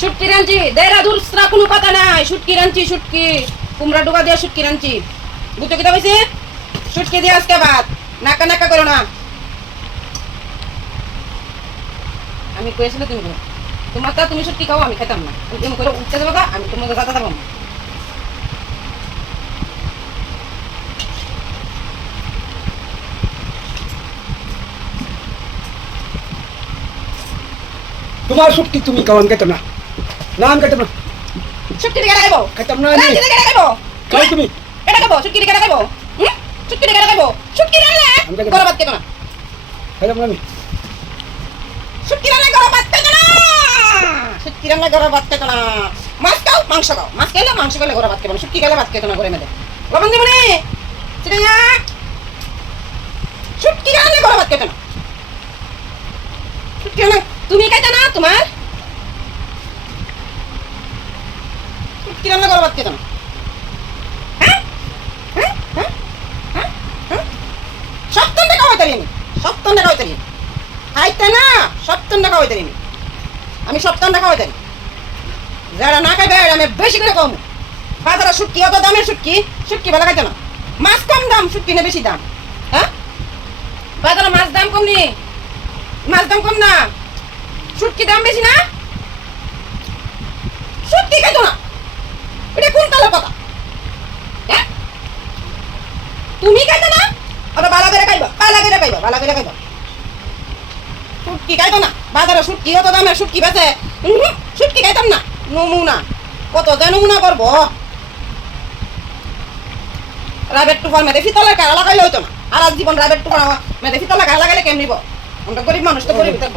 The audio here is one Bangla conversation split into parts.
শুটকি রাঞ্চি দেরা দুসরা কোনো কথা নাই। শুটকি রাঞ্চি শুটকি। কুমড়া ডুবা দিয়া শুটকি রাঞ্চি বুঝতে কিতা হয়েছে শুটকি দিয়ে আজকে ভাত। নাকা নাকা করো না। আমি কয়েছিল তুমি তোমার তা তুমি শুটকি খাও, আমি খেতাম না। তুমি করে উঠতে দেবো আমি তোমাকে দাদা দেবো। না তোমার শুটকি তুমি খাও আমি না। না আমি খেতাম না। শুটকি দিয়ে খাইবো? খেতাম না আমি। দিয়ে খাইবো? খাও তুমি। এটা হুম? শুটকি দিয়ে খাইবো? শুটকি রান্না আমি খাইবো। গরম ভাত না। আমি। শুটকি রান্না গরম ভাত খেতো না। শুটকি রান্না গরম ভাত খেতো না। মাছ খাও মাংস খাও। মাছ খেলে মাংস খেলে গরম ভাত খেতো না শুটকি খেলে ভাত খেতো না করে মেলে। লবণ দিব নে। খেতো না। শুটকি রান্না তুমি খাইতো না তোমার? শুটকি রান্না গরম ভাত খেতো না হ্যাঁ? হ্যাঁ? হ্যাঁ? সপ্তম আমি সপ্তম খাইতে না, সপ্তম আমি সপ্তম যারা না আমি বেশি করে কম বাজারে শুটকি, অত দামের শুটকি? শুটকি ভালো খাইতে না। মাছ কম দাম, শুটকি না বেশি দাম। হ্যাঁ? বাজারে মাছ দাম কম নি মাছ দাম কম না? শুটকি দাম বেশি না শুটকি খাইতো না এটা কোন কালের কথা হ্যাঁ তুমি খাইতে না ওটা বালা বালা করে শুটকি খাইতো না? বাজারে কত যে নমুনা করব? রাবের টুপার মেয়েদের ফিতলের কারা লাগাইলে হইতো না। আর জীবন রাবের টুপার মেয়েদের ফিতলের কারা লাগাইলে কেমনিব আমরা গরিব মানুষ তো গরিব থাকব।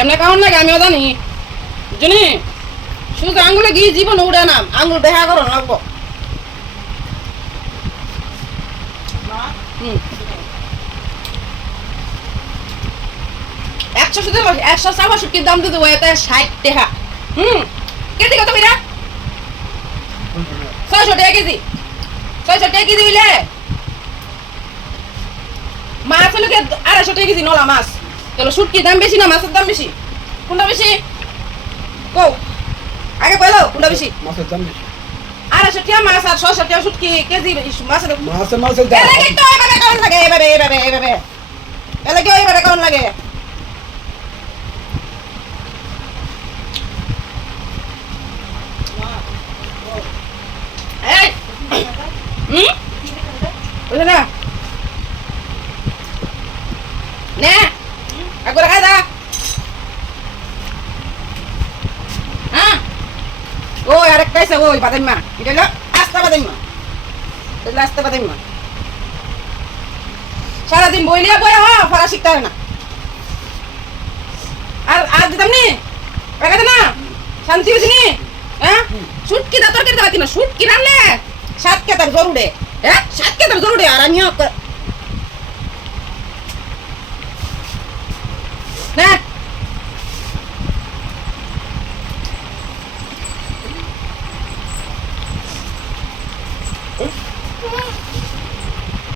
কেমনে কারণ লাগে আমিও জানি। জানি, শুধু আঙ্গুলে গিয়ে জীবন উড়ে না আঙুল দেখা করো লাগবো। একশো শুধু একশো সাবা শুকির দাম দিতে এতে ষাট টাকা হুম কেজি কত কইরা ছয়শো টাকা কেজি। ছয়শো টাকা কেজি হইলে? মাছ হলো আড়াইশো টাকা কেজি নলা মাছ? তাহলে শুটকির দাম বেশি না মাছের দাম বেশি? কোনটা বেশি? কো আগে কইলো কোনটা বেশি? মাছের দাম বেশি। আড়াইশো টাকা মাছ আর ছশো টাকা শুটকি কেজি মাছের মাছের মাছের দাম এলাকে তো এভাবে কেমন লাগে এভাবে এভাবে এভাবে। এলাকে এভাবে কেমন লাগে এই হুম বুঝলে না নে একবার খাই দা হ্যাঁ আছে ওই বাদাইমা এটা হলো আস্তা বাদাইমা এটা আস্তা বাদাইমা সারাদিন বই হ্যাঁ ফরা শিখতে না। আর আর দিতাম নি? লাগাতে না। শান্তি হয়েছি নি? হ্যাঁ? শুটকি দা তরকারি দাওয়াতি না শুটকি রান্নে সাত কেতার জরুরে হ্যাঁ? সাত কেতার জরুরে আর আমিও ক- না